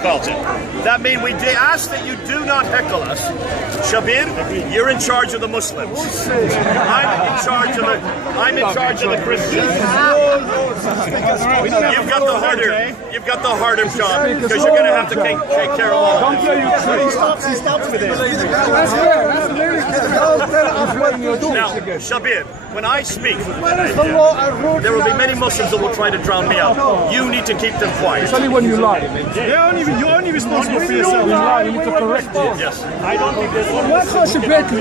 Called it. That means we ask that you do not heckle us. Shabir, you're in charge of the Muslims. I'm in charge of the Christians. You've got the harder job because you're going to have to take care of all of this. Now, Shabir, when I speak, there will be many Muslims that will try to drown me out. You need to keep them quiet. It's only when you lie. You're only responsible for yourself. You need to correct it. Yes. I don't think there's one. Why can't you break it?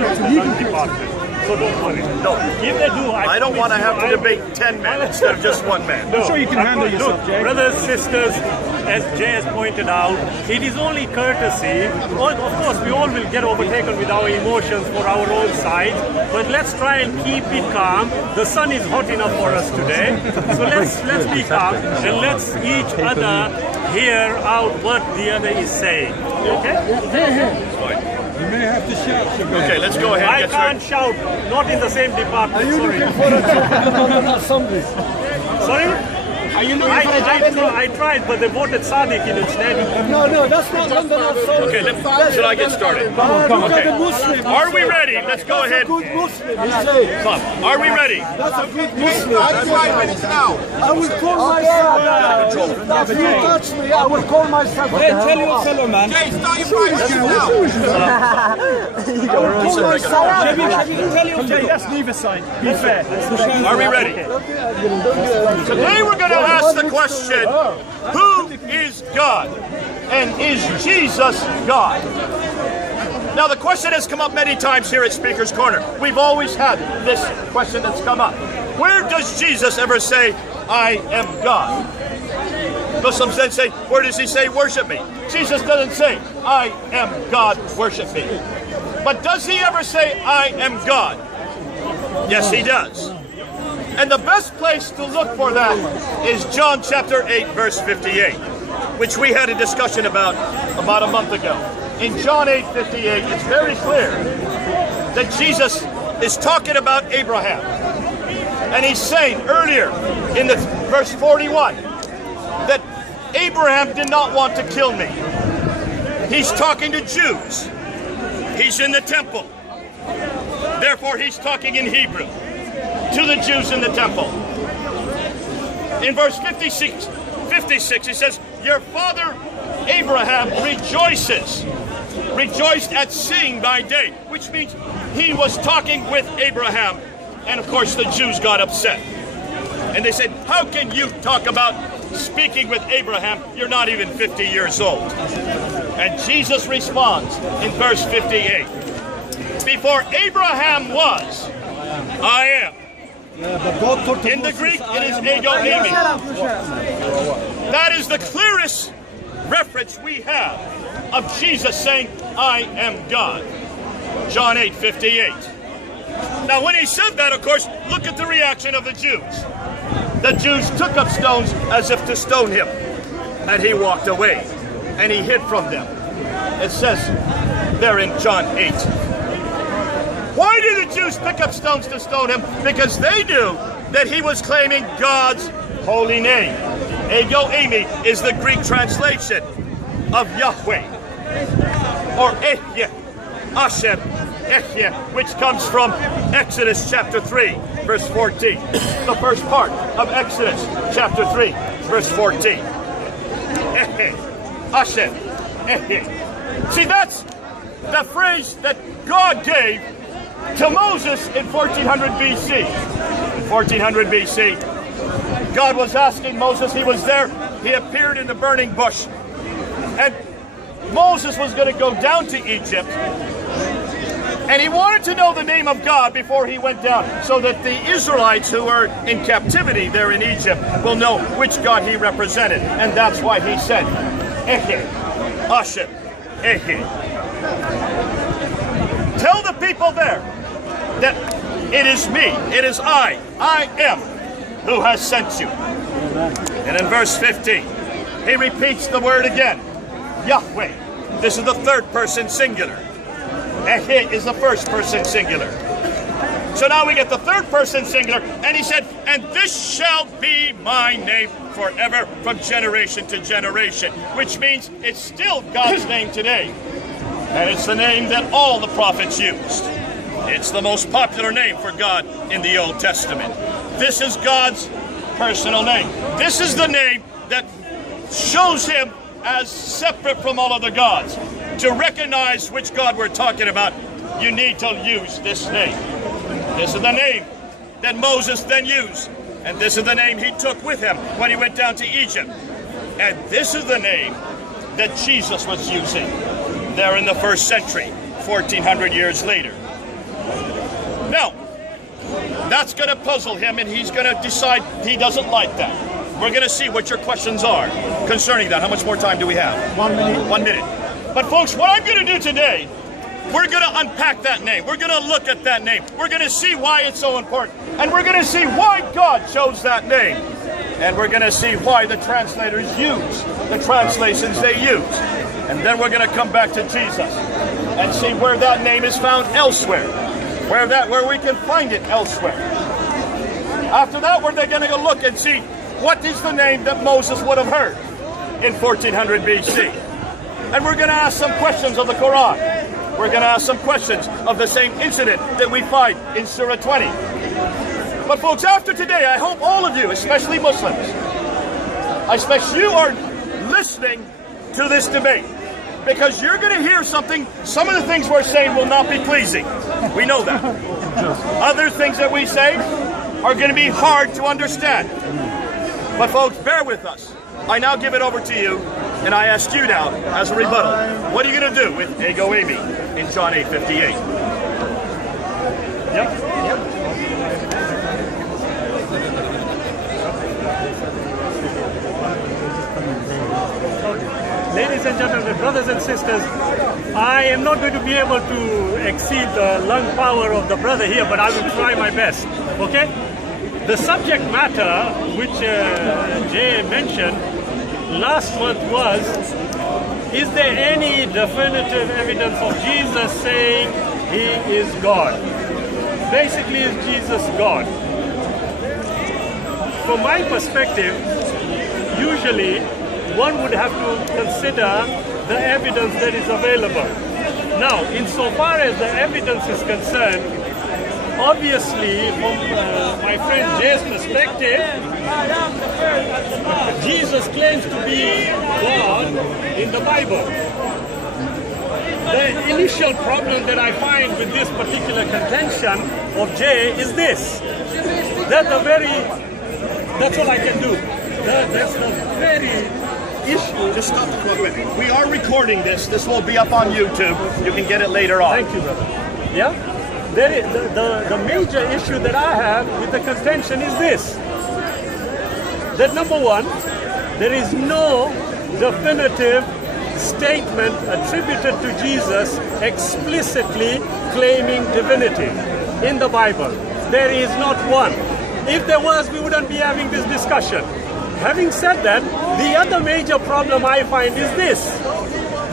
Department. So don't worry. No. If they do, I don't want to have to debate 10 men instead of just one man. I'm sure you can handle yourself, Jay. Brothers, sisters, as Jay has pointed out, it is only courtesy. Of course, we all will get overtaken with our emotions for our own side, but let's try and keep it calm. The sun is hot enough for us today, so let's be calm and let's each other hear out what the other is saying. Okay? You may have to shout. Okay, let's go ahead. I can't shout. Not in the same department. Are you Sorry. looking for a assembly? Sorry? Are you looking for a job? I tried, but they voted Sadiq instead. No, that's not London Assembly. Okay, should I get started? Come on. Okay. Are we ready? Let's go ahead. Good Muslim, he said. Come. Are we ready? That's a good Muslim. I will call myself. If you touch me, I will call myself. Hey, tell your fellow man. Jay, start your tell your Jay, that's neither side. Be fair. Are we ready? Today we're going to ask the question, who is God? And is Jesus God? Now the question has come up many times here at Speaker's Corner. We've always had this question that's come up. Where does Jesus ever say, I am God? Muslims then say, where does he say, worship me? Jesus doesn't say, I am God, worship me. But does he ever say, I am God? Yes, he does. And the best place to look for that is John chapter 8, verse 58, which we had a discussion about a month ago. In John 8:58, it's very clear that Jesus is talking about Abraham. And he's saying earlier in the verse 41 that Abraham did not want to kill me. He's talking to Jews. He's in the temple. Therefore, he's talking in Hebrew to the Jews in the temple. In verse 56, he says, your father Abraham rejoiced at seeing thy day, which means he was talking with Abraham. And of course the Jews got upset. And they said, how can you talk about speaking with Abraham? You're not even 50 years old. And Jesus responds in verse 58, before Abraham was, I am. In the Greek, it is ego eimi. That is the clearest reference we have of Jesus saying, I am God. John 8:58. Now, when he said that, of course, look at the reaction of the Jews. The Jews took up stones as if to stone him, and he walked away, and he hid from them. It says there in John 8. Why did the Jews pick up stones to stone him? Because they knew that he was claiming God's holy name. Ego eimi is the Greek translation of Yahweh, or Ehyeh, Hashem, Ehyeh, which comes from Exodus chapter 3, verse 14. The first part of Exodus chapter 3, verse 14. Ehyeh, Hashem, Ehyeh. See, that's the phrase that God gave to Moses in 1400 BC. In 1400 BC, God was asking Moses, he was there, he appeared in the burning bush, and Moses was going to go down to Egypt, and he wanted to know the name of God before he went down, so that the Israelites who are in captivity there in Egypt will know which God he represented. And that's why he said, Ehyeh, Hashem, Ehyeh. Tell the people there that it is me, it is I am who has sent you. And in verse 15, he repeats the word again, Yahweh. This is the third person singular. Ehyeh is the first person singular. So now we get the third person singular, and he said, and this shall be my name forever from generation to generation, which means it's still God's name today. And it's the name that all the prophets used. It's the most popular name for God in the Old Testament. This is God's personal name. This is the name that shows him as separate from all other gods. To recognize which God we're talking about, you need to use this name. This is the name that Moses then used. And this is the name he took with him when he went down to Egypt. And this is the name that Jesus was using there in the first century, 1400 years later. Now, that's going to puzzle him, and he's going to decide he doesn't like that. We're going to see what your questions are concerning that. How much more time do we have? 1 minute. 1 minute. But folks, what I'm going to do today, we're going to unpack that name. We're going to look at that name. We're going to see why it's so important. And we're going to see why God chose that name. And we're going to see why the translators use the translations they use. And then we're going to come back to Jesus and see where that name is found elsewhere. Where we can find it elsewhere. After that, we're going to go look and see what is the name that Moses would have heard in 1400 BC. And we're going to ask some questions of the Quran. We're going to ask some questions of the same incident that we find in Surah 20. But folks, after today, I hope all of you, especially Muslims, I expect you are listening to this debate, because you're going to hear something. Some of the things we're saying will not be pleasing. We know that. Other things that we say are going to be hard to understand. But folks, bear with us. I now give it over to you, and I ask you now, as a rebuttal, what are you going to do with Ego Amy in John 8:58? Yep. Ladies and gentlemen, brothers and sisters, I am not going to be able to exceed the lung power of the brother here, but I will try my best, okay? The subject matter which Jay mentioned last month was, is there any definitive evidence of Jesus saying he is God? Basically, is Jesus God? From my perspective, usually one would have to consider the evidence that is available. Now, insofar as the evidence is concerned, obviously, from my friend Jay's perspective, Jesus claims to be God in the Bible. The initial problem that I find with this particular contention of Jay is this: that's all I can do. That's the very issue. Just stop the clock with me. We are recording this. This will be up on YouTube. You can get it later on. Thank you, brother. Yeah? There is, the major issue that I have with the contention is this: that number one, there is no definitive statement attributed to Jesus explicitly claiming divinity in the Bible. There is not one. If there was, we wouldn't be having this discussion. Having said that, the other major problem I find is this: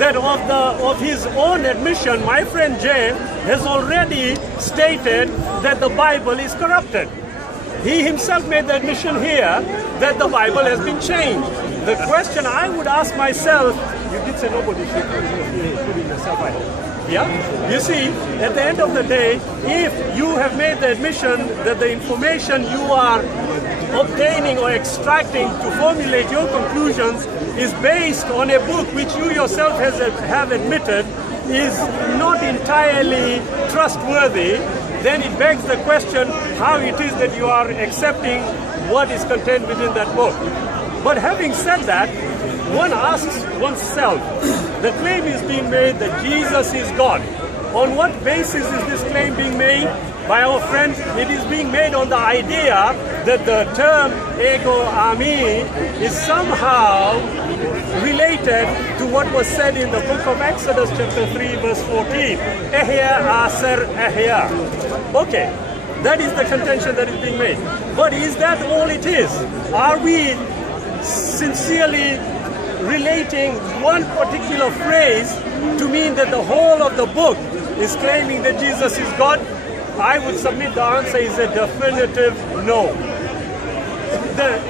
that of his own admission, my friend Jay has already stated that the Bible is corrupted. He himself made the admission here that the Bible has been changed. The question I would ask myself, you did say nobody should put in yourself, I hope. Yeah? You see, at the end of the day, if you have made the admission that the information you are obtaining or extracting to formulate your conclusions is based on a book which you yourself have admitted is not entirely trustworthy, then it begs the question how it is that you are accepting what is contained within that book. But having said that, one asks oneself, the claim is being made that Jesus is God. On what basis is this claim being made? By our friends, it is being made on the idea that the term ego ami is somehow related to what was said in the book of Exodus chapter 3 verse 14. Ehya aser ehya. Okay, that is the contention that is being made. But is that all it is? Are we sincerely relating one particular phrase to mean that the whole of the book is claiming that Jesus is God? I would submit the answer is a definitive no.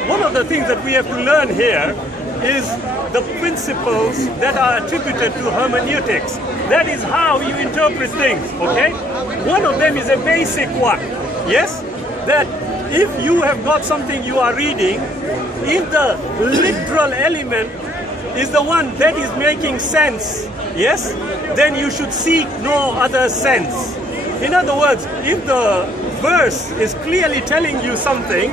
One of the things that we have to learn here is the principles that are attributed to hermeneutics. That is how you interpret things, okay? One of them is a basic one, yes? That if you have got something you are reading, if the literal element is the one that is making sense, yes, then you should seek no other sense. In other words, if the verse is clearly telling you something,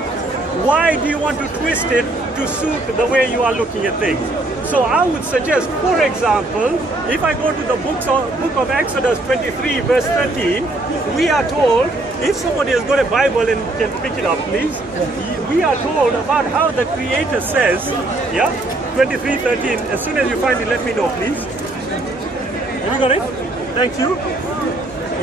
why do you want to twist it to suit the way you are looking at things? So I would suggest, for example, if I go to the book of Exodus 23, verse 13, we are told, if somebody has got a Bible and can pick it up, please, we are told about how the Creator says, yeah, 23:13. As soon as you find it, let me know, please. Have you got it? Thank you.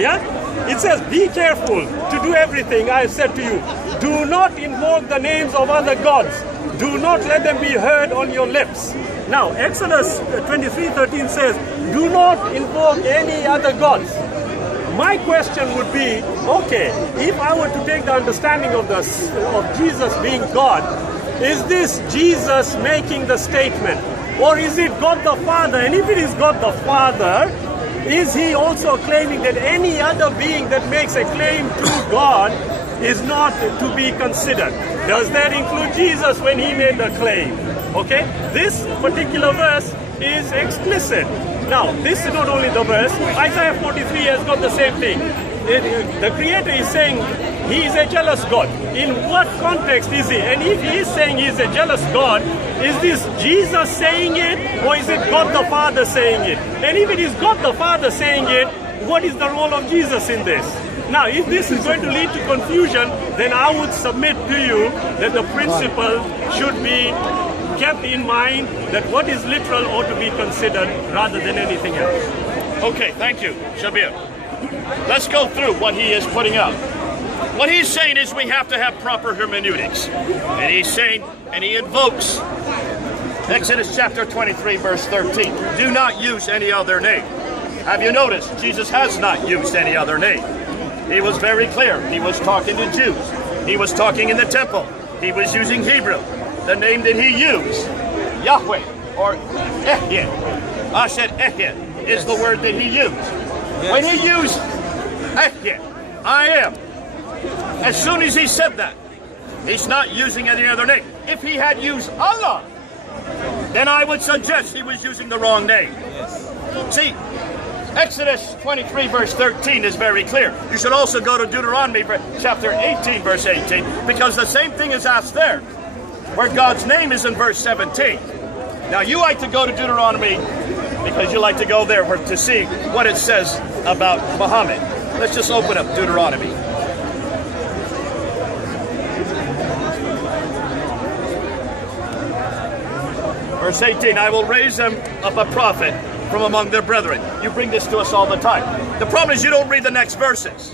Yeah? It says, be careful to do everything I have said to you. Do not invoke the names of other gods. Do not let them be heard on your lips. Now, Exodus 23:13 says, do not invoke any other gods. My question would be, okay, if I were to take the understanding of Jesus being God, is this Jesus making the statement? Or is it God the Father? And if it is God the Father, is he also claiming that any other being that makes a claim to God is not to be considered? Does that include Jesus when he made the claim? Okay, this particular verse is explicit. Now, this is not only the verse, Isaiah 43 has got the same thing. The Creator is saying he is a jealous God. In what context is he? And if he is saying he is a jealous God, is this Jesus saying it, or is it God the Father saying it? And if it is God the Father saying it, what is the role of Jesus in this? Now, if this is going to lead to confusion, then I would submit to you that the principle should be kept in mind, that what is literal ought to be considered rather than anything else. Okay, thank you, Shabir. Let's go through what he is putting out. What he's saying is we have to have proper hermeneutics. And he's saying, and he invokes Exodus chapter 23, verse 13. Do not use any other name. Have you noticed? Jesus has not used any other name. He was very clear. He was talking to Jews. He was talking in the temple. He was using Hebrew. The name that he used, Yahweh, or Ehyeh, Asher Ehyeh, is the word that he used. When he used Ehyeh, I am, as soon as he said that, he's not using any other name. If he had used Allah, then I would suggest he was using the wrong name. See, Exodus 23 verse 13 is very clear. You should also go to Deuteronomy chapter 18 verse 18, because the same thing is asked there, where God's name is in verse 17. Now you like to go to Deuteronomy because you like to go there to see what it says about Muhammad. Let's just open up Deuteronomy. Verse 18, I will raise them up a prophet from among their brethren. You bring this to us all the time. The problem is you don't read the next verses.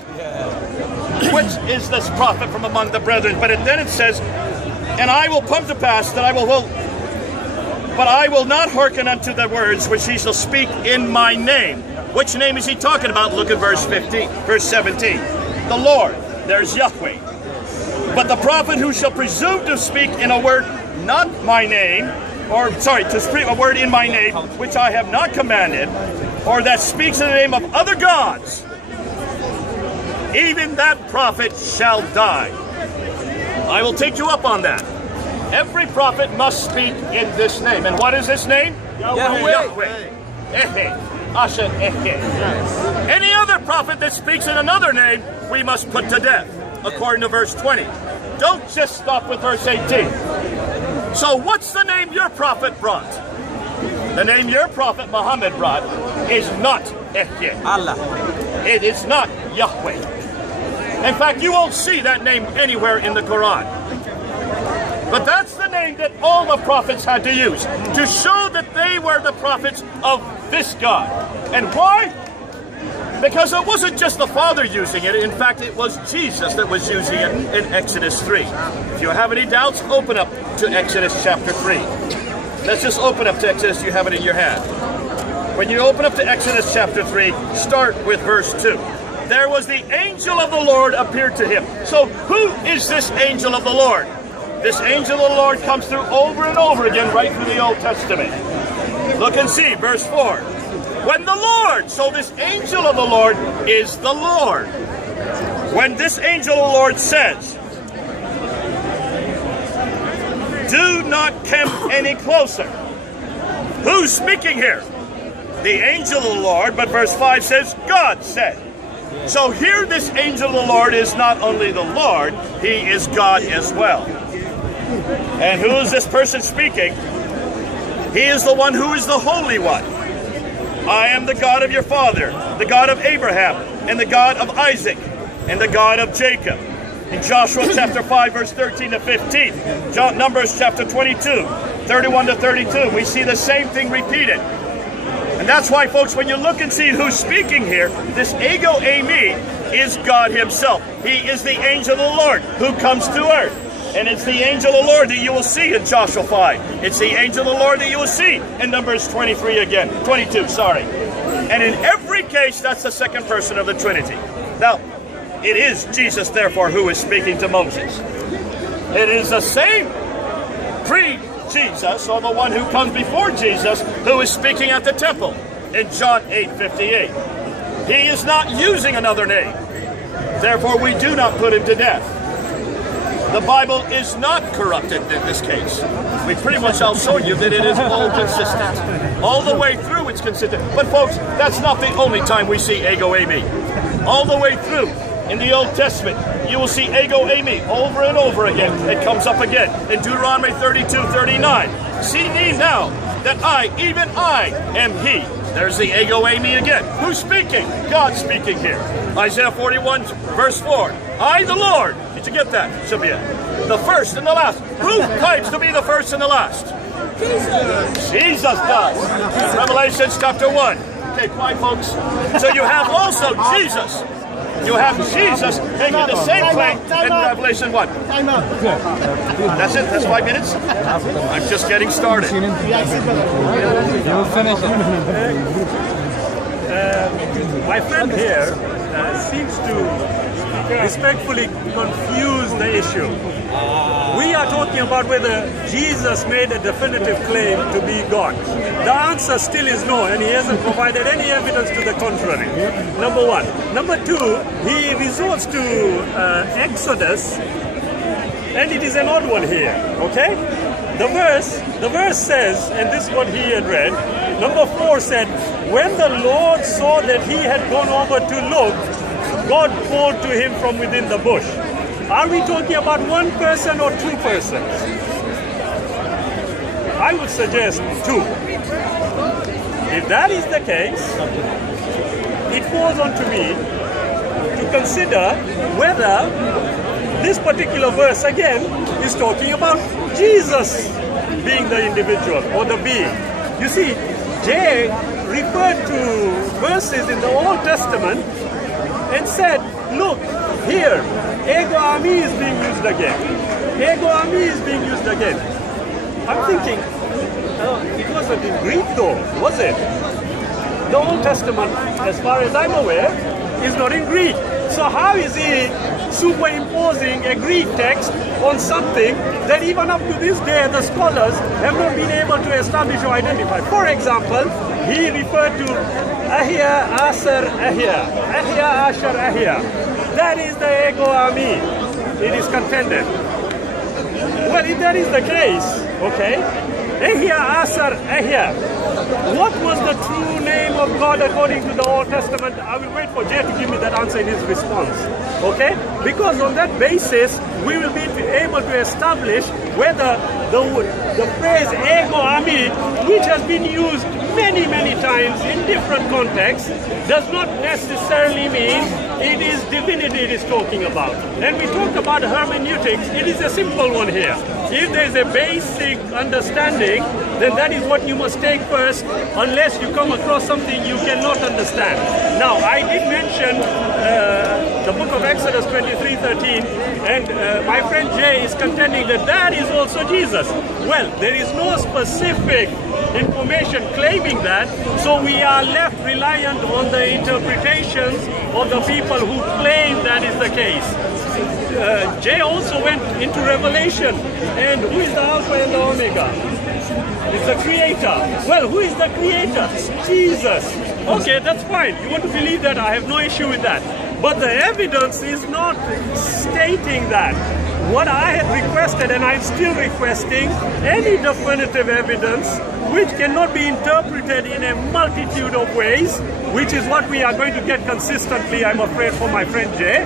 Which is this prophet from among the brethren? But then it says, and I will come to pass that I will not hearken unto the words which he shall speak in my name. Which name is he talking about? Look at verse 17. The Lord, there's Yahweh. But the prophet who shall presume to speak in a word not my name, to speak a word in my name, which I have not commanded, or that speaks in the name of other gods, even that prophet shall die. I will take you up on that. Every prophet must speak in this name. And what is this name? Yahweh. Ehyeh. Asher Ehyeh. Any other prophet that speaks in another name, we must put to death, according to verse 20. Don't just stop with verse 18. So what's the name your prophet brought? The name your prophet Muhammad brought is not Ehyeh. Allah. It is not Yahweh. In fact, you won't see that name anywhere in the Quran. But that's the name that all the prophets had to use to show that they were the prophets of this God. And why? Because it wasn't just the Father using it. In fact, it was Jesus that was using it in Exodus 3. If you have any doubts, open up to Exodus chapter 3. Let's just open up to Exodus. You have it in your hand. When you open up to Exodus chapter 3, start with verse 2. there was the angel of the Lord appeared to him. So who is this angel of the Lord? This angel of the Lord comes through over and over again right through the Old Testament. Look and see, verse 4. When the Lord, so this angel of the Lord is the Lord. When this angel of the Lord says, do not come any closer. Who's speaking here? The angel of the Lord, but verse 5 says, God said. So here this angel of the Lord is not only the Lord, he is God as well. And who is this person speaking? He is the one who is the Holy One. I am the God of your father, the God of Abraham, and the God of Isaac, and the God of Jacob. In Joshua chapter 5, verse 13 to 15. Numbers chapter 22, 31 to 32. We see the same thing repeated. And that's why, folks, when you look and see who's speaking here, this ego eimi is God himself. He is the angel of the Lord who comes to earth. And it's the angel of the Lord that you will see in Joshua 5. It's the angel of the Lord that you will see in Numbers 22, sorry. And in every case, that's the second person of the Trinity. Now, it is Jesus, therefore, who is speaking to Moses. It is the same pre-Jesus, or the one who comes before Jesus, who is speaking at the temple in John 8:58. He is not using another name. Therefore, we do not put him to death. The Bible is not corrupted in this case. We pretty much all showed you that it is all consistent. All the way through it's consistent. But folks, that's not the only time we see ego eimi. All the way through in the Old Testament, you will see ego eimi over and over again. It comes up again in Deuteronomy 32:39. See ye now that I, even I, am he. There's the ego eimi again. Who's speaking? God speaking here. Isaiah 41 verse 4. I, the Lord. Did you get that? Should be it. The first and the last. Who claims to be the first and the last? Jesus. Jesus does. Revelation chapter 1. Okay, quiet, folks. So you have also Jesus. You have Jesus making the same claim in Revelation 1. That's it? That's 5 minutes? I'm just getting started. You'll finish it. My friend here seems to respectfully confuse the issue. We are talking about whether Jesus made a definitive claim to be God. The answer still is no, and he hasn't provided any evidence to the contrary. Number one. Number two, he resorts to Exodus, and it is an odd one here, okay? The verse says, and this is what he had read, number 4 said, when the Lord saw that he had gone over to look, God called to him from within the bush. Are we talking about one person or two persons? I would suggest two. If that is the case, it falls on to me to consider whether this particular verse again is talking about Jesus being the individual or the being. You see, Jay referred to verses in the Old Testament and said, look, here, ego eimi is being used again. Ego eimi is being used again. I'm thinking, it wasn't in Greek though, was it? The Old Testament, as far as I'm aware, is not in Greek. So how is he superimposing a Greek text on something that even up to this day the scholars have not been able to establish or identify? For example, he referred to Ahia, Asher, Ahia. Ahia, Asher, Ahia. That is the ego eimi. It is contended. Well, if that is the case, okay, Ahia, Asher, Ahia. What was the true name of God according to the Old Testament? I will wait for Jay to give me that answer in his response. Okay? Because on that basis, we will be able to establish whether the phrase ego eimi, which has been used many, many times in different contexts, does not necessarily mean it is divinity it is talking about. And we talk about hermeneutics, it is a simple one here. If there is a basic understanding, then that is what you must take first, unless you come across something you cannot understand. Now, I did mention the book of Exodus 23:13, and my friend Jay is contending that that is also Jesus. Well, there is no specific information claiming that, so we are left reliant on the interpretations of the people who claim that is the case. Jay also went into Revelation, and who is the Alpha and the Omega? It's the Creator. Well, who is the Creator? Jesus. Okay, that's fine. You want to believe that? I have no issue with that. But the evidence is not stating that. What I had requested, and I'm still requesting, any definitive evidence which cannot be interpreted in a multitude of ways, which is what we are going to get consistently, I'm afraid, from my friend Jay.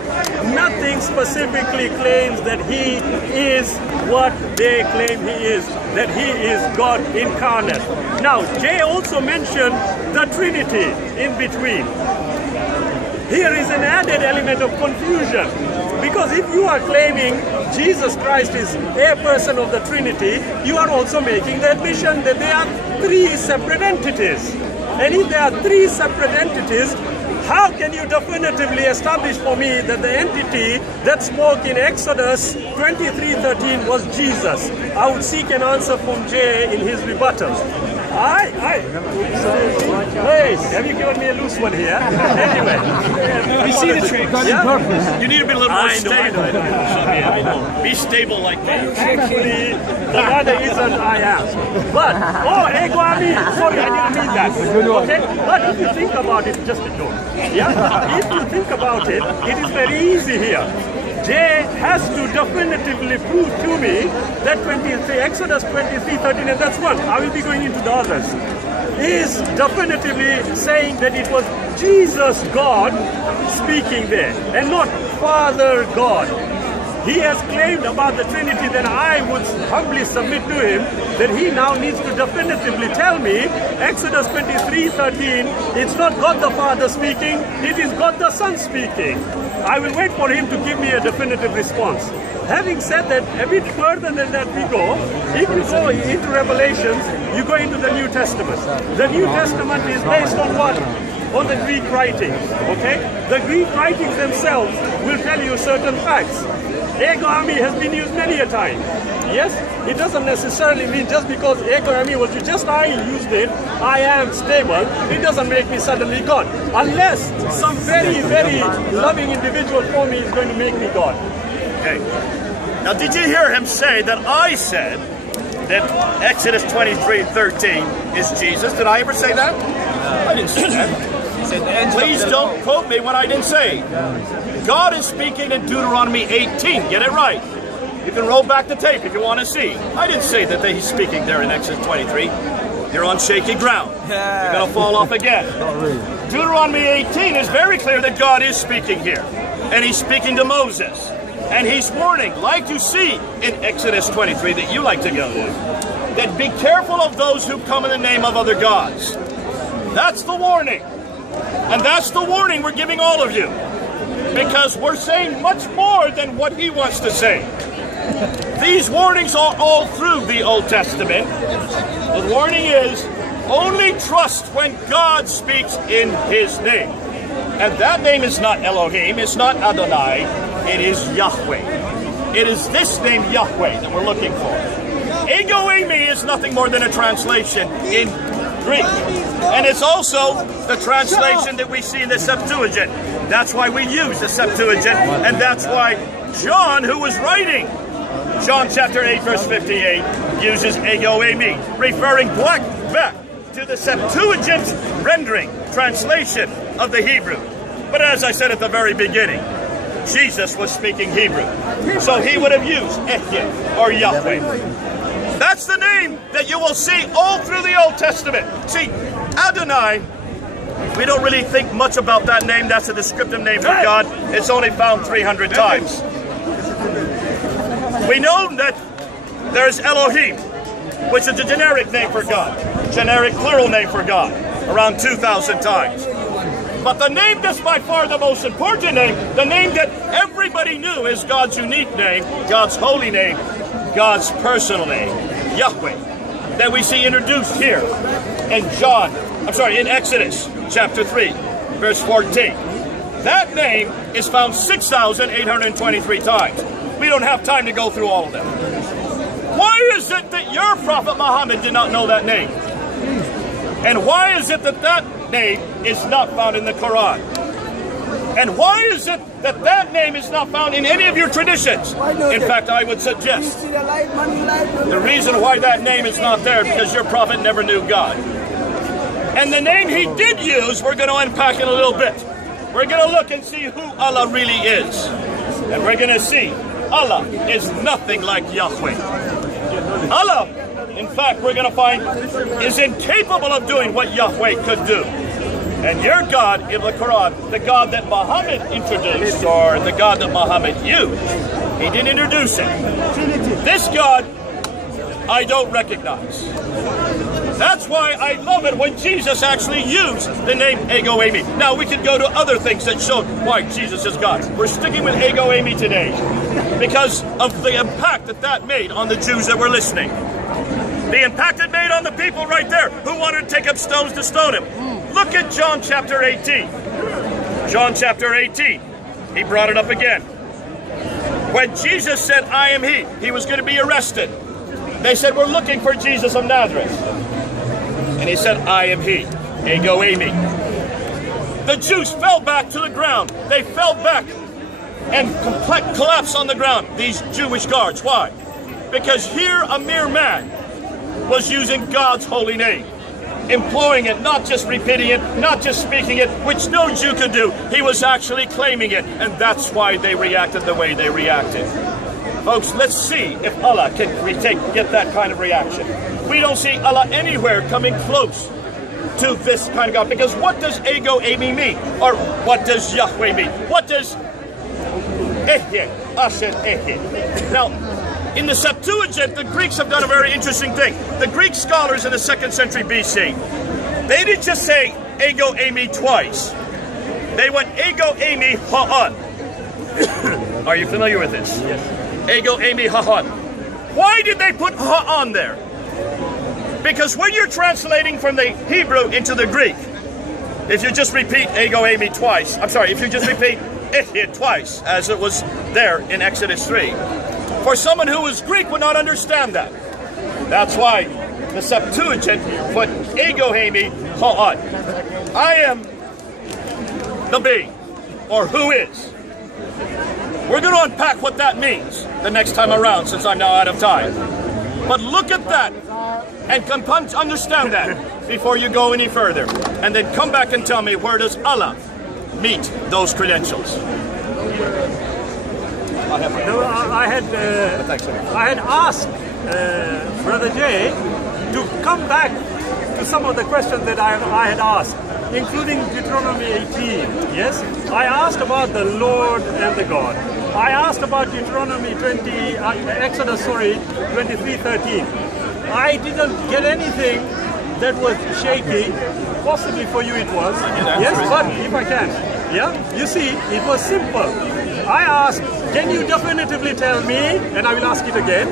Nothing specifically claims that he is what they claim he is, that he is God incarnate. Now, Jay also mentioned the Trinity in between. Here is an added element of confusion, because if you are claiming Jesus Christ is a person of the Trinity, you are also making the admission that there are three separate entities. And if there are three separate entities, how can you definitively establish for me that the entity that spoke in Exodus 23:13 was Jesus? I would seek an answer from Jay in his rebuttal. Hey, have you given me a loose one here? Anyway. We see the trick. Yeah? You need to be a little more stable. I know. Be stable like me. Actually, the other isn't I am. But, ego ami. Sorry, I didn't mean that. Okay? But if you think about it, just a joke. Yeah? If you think about it, it is very easy here. Jay has to definitively prove to me that Exodus 23:13, and that's one. I will be going into the others. Is definitively saying that it was Jesus God speaking there, and not Father God. He has claimed about the Trinity, then I would humbly submit to him that he now needs to definitively tell me, Exodus 23:13, it's not God the Father speaking, it is God the Son speaking. I will wait for him to give me a definitive response. Having said that, a bit further than that we go, if you go into Revelations, you go into the New Testament. The New Testament is based on what? On the Greek writings, okay? The Greek writings themselves will tell you certain facts. Ego ami has been used many a time. Yes, it doesn't necessarily mean just because ego ami was used, just I used it, I am stable, it doesn't make me suddenly God. Unless some very, very loving individual for me is going to make me God. Okay. Now, did you hear him say that I said that Exodus 23:13 is Jesus? Did I ever say that? I didn't say that. Please don't quote me when I didn't say. God is speaking in Deuteronomy 18. Get it right. You can roll back the tape if you want to see. I didn't say that he's speaking there in Exodus 23. You're on shaky ground. You're going to fall off again. Deuteronomy 18 is very clear that God is speaking here. And he's speaking to Moses. And he's warning, like you see in Exodus 23 that you like to go to, that be careful of those who come in the name of other gods. That's the warning. And that's the warning we're giving all of you. Because we're saying much more than what he wants to say. These warnings are all through the Old Testament. The warning is, only trust when God speaks in his name. And that name is not Elohim, it's not Adonai, it is Yahweh. It is this name Yahweh that we're looking for. Ego eimi is nothing more than a translation in Greek. And it's also the translation that we see in the Septuagint. That's why we use the Septuagint, and that's why John, who was writing John chapter 8, verse 58, uses ego eimi, referring back to the Septuagint rendering, translation of the Hebrew. But as I said at the very beginning, Jesus was speaking Hebrew. So he would have used Ehyeh or Yahweh. That's the name that you will see all through the Old Testament. See, Adonai, we don't really think much about that name. That's a descriptive name for God. It's only found 300 times. We know that there's Elohim, which is a generic name for God. Generic plural name for God. Around 2,000 times. But the name that's by far the most important name, the name that everybody knew is God's unique name, God's holy name, God's personal name, Yahweh, that we see introduced here in in Exodus chapter 3, verse 14. That name is found 6,823 times. We don't have time to go through all of them. Why is it that your prophet Muhammad did not know that name? And why is it that that name is not found in the Quran? And why is it that that name is not found in any of your traditions? In fact, I would suggest the reason why that name is not there because your prophet never knew God. And the name he did use, we're going to unpack in a little bit. We're going to look and see who Allah really is. And we're going to see Allah is nothing like Yahweh. Allah, in fact, we're going to find, is incapable of doing what Yahweh could do. And your God in the Quran, the God that Muhammad introduced, or the God that Muhammad used, he didn't introduce it. This God, I don't recognize. That's why I love it when Jesus actually used the name Ego Eimi. Now we could go to other things that show why Jesus is God. We're sticking with Ego Eimi today because of the impact that that made on the Jews that were listening. The impact it made on the people right there who wanted to take up stones to stone him. Look at John chapter 18. John chapter 18. He brought it up again. When Jesus said, I am he was going to be arrested. They said, we're looking for Jesus of Nazareth. And he said, I am he. Ego Eimi. The Jews fell back to the ground. They fell back and collapsed on the ground. These Jewish guards. Why? Because here a mere man was using God's holy name. Employing it, not just repeating it, not just speaking it, which no Jew could do. He was actually claiming it. And that's why they reacted the way they reacted. Folks, let's see if Allah can get that kind of reaction. We don't see Allah anywhere coming close to this kind of God. Because what does Ego Eimi mean? Or what does Yahweh mean? What does Ehye, Asher Ehye? Now, in the Septuagint, the Greeks have done a very interesting thing. The Greek scholars in the 2nd century BC, they didn't just say Ego Eimi twice. They went Ego Eimi Ha'an. Are you familiar with this? Yes. Ego Eimi Ha'an. Why did they put Ha'an there? Because when you're translating from the Hebrew into the Greek, if you just repeat Ego Eimi twice, if you just repeat Ehye twice, as it was there in Exodus 3, for someone who was Greek would not understand that. That's why the Septuagint put Ego Eimi Ha'an. I am the being, or who is. We're going to unpack what that means the next time around, since I'm now out of time. But look at that and understand that before you go any further. And then come back and tell me, where does Allah meet those credentials? No, I had asked Brother Jay to come back to some of the questions that I had asked, including Deuteronomy 18. Yes, I asked about the Lord and the God. I asked about Deuteronomy Exodus 23:13. I didn't get anything that was shaky. Possibly for you it was. Yes, but if I can. Yeah, you see, it was simple. I asked, can you definitively tell me, and I will ask it again,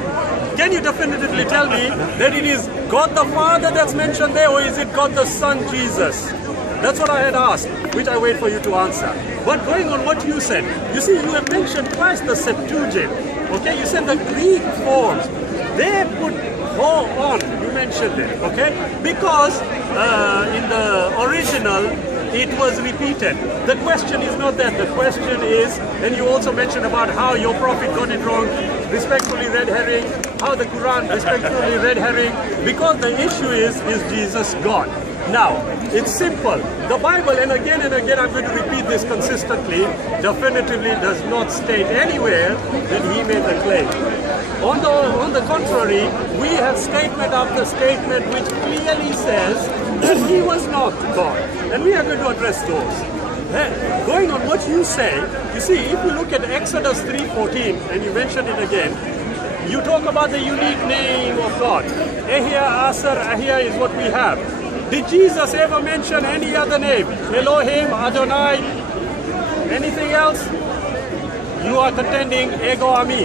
can you definitively tell me that it is God the Father that's mentioned there, or is it God the Son, Jesus? That's what I had asked, which I wait for you to answer. But going on what you said, you see, you have mentioned twice the Septuagint. Okay, you said the Greek forms, they put ho on, you mentioned it, okay? Because in the original, it was repeated. The question is not that. The question is, and you also mentioned about how your prophet got it wrong, respectfully red herring, how the Quran respectfully red herring, because the issue is Jesus God? Now, it's simple. The Bible, and again I'm going to repeat this consistently, definitively does not state anywhere that he made the claim. On the contrary, we have statement after statement which clearly says that he was not God. And we are going to address those. Going on what you say, you see, if you look at Exodus 3:14, and you mentioned it again, you talk about the unique name of God. Ehya, Asar, Ahya is what we have. Did Jesus ever mention any other name? Elohim, Adonai, anything else? You are contending Ego Ami.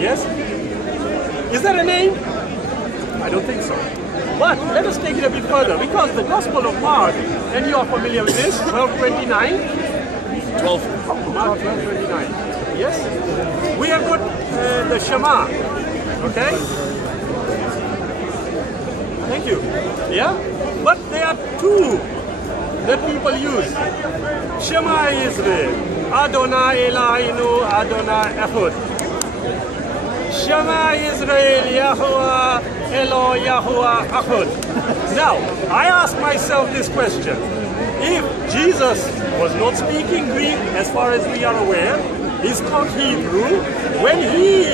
Yes? Is that a name? I don't think so. But let us take it a bit further, because the Gospel of Mark, and you are familiar with this, 12:29. Mark 12:29. Yes? We have got the Shema. Okay? Thank you. Yeah? But there are two that people use. Shema Israel, Adonai Eloheinu, Adonai Echad. Shema Israel, Yahuwah Elo, Yahuwah Echad. Now, I ask myself this question. If Jesus was not speaking Greek, as far as we are aware, he spoke Hebrew, when he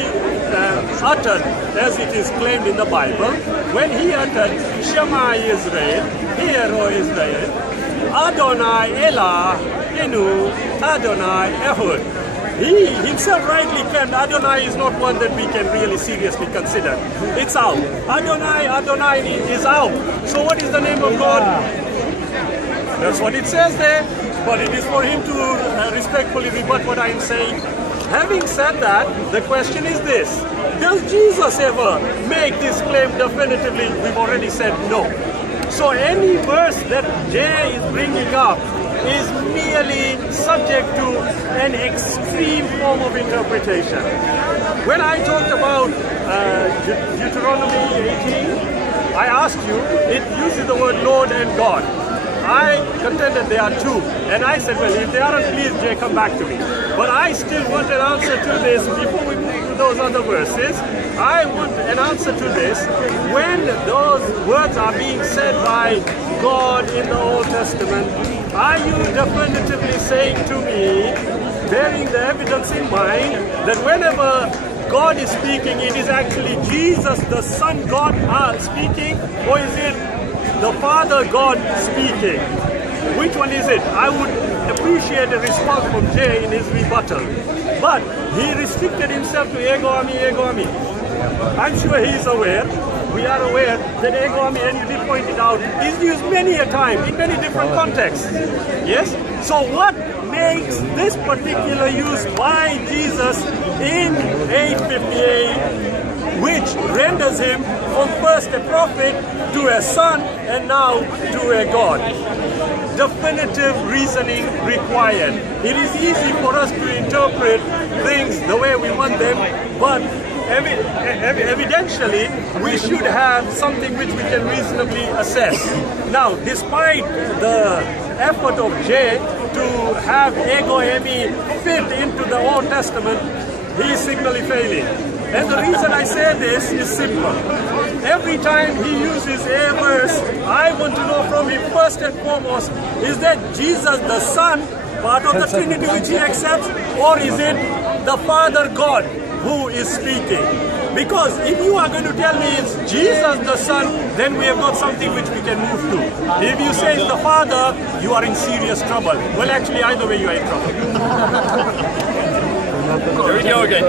uttered, as it is claimed in the Bible, when he uttered Shema Israel, Hear, O Israel, Adonai Eloheinu, Adonai Echad. He himself rightly claimed Adonai is not one that we can really seriously consider. It's out. Adonai is out. So what is the name of God? That's what it says there. But it is for him to respectfully rebut what I am saying. Having said that, the question is this. Does Jesus ever make this claim definitively? We've already said no. So any verse that Jay is bringing up is merely subject to an extreme form of interpretation. When I talked about Deuteronomy 18, I asked you, it uses the word Lord and God. I contended there are two, and I said, well, if they aren't, please, Jay, come back to me. But I still want an answer to this before we move to those other verses. I want an answer to this. When those words are being said by God in the Old Testament, are you definitively saying to me, bearing the evidence in mind, that whenever God is speaking, it is actually Jesus, the Son God, speaking, or is it the Father God speaking? Which one is it? I would appreciate a response from Jay in his rebuttal. But he restricted himself to ego ami. I'm sure he's aware, we are aware that ego ami, and he pointed out, is used many a time in many different contexts. Yes? So what makes this particular use by Jesus in 858, which renders him from first a prophet to a son and now to a God? Definitive reasoning required. It is easy for us to interpret things the way we want them, but evidentially we should have something which we can reasonably assess. Now, despite the effort of Jay to have ego emi fit into the Old Testament, he is signally failing. And the reason I say this is simple. Every time he uses a verse, I want to know from him first and foremost, is that Jesus the Son, part of the Trinity which he accepts, or is it the Father God who is speaking? Because if you are going to tell me it's Jesus the Son, then we have got something which we can move to. If you say it's the Father, you are in serious trouble. Well, actually, either way you are in trouble. There we go again.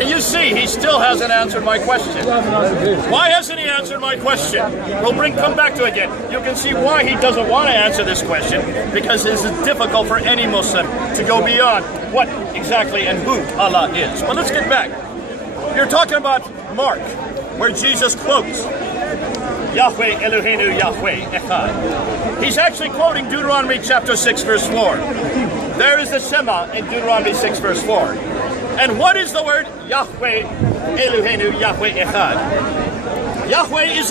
And you see, he still hasn't answered my question. Why hasn't he answered my question? We'll come back to it again. You can see why he doesn't want to answer this question, because it is difficult for any Muslim to go beyond what exactly and who Allah is. But let's get back. You're talking about Mark, where Jesus quotes Yahweh Eloheinu Yahweh Echad. He's actually quoting Deuteronomy chapter 6 verse 4. There is the Shema in Deuteronomy 6 verse 4. And what is the word Yahweh Eloheinu Yahweh Echad? Yahweh is a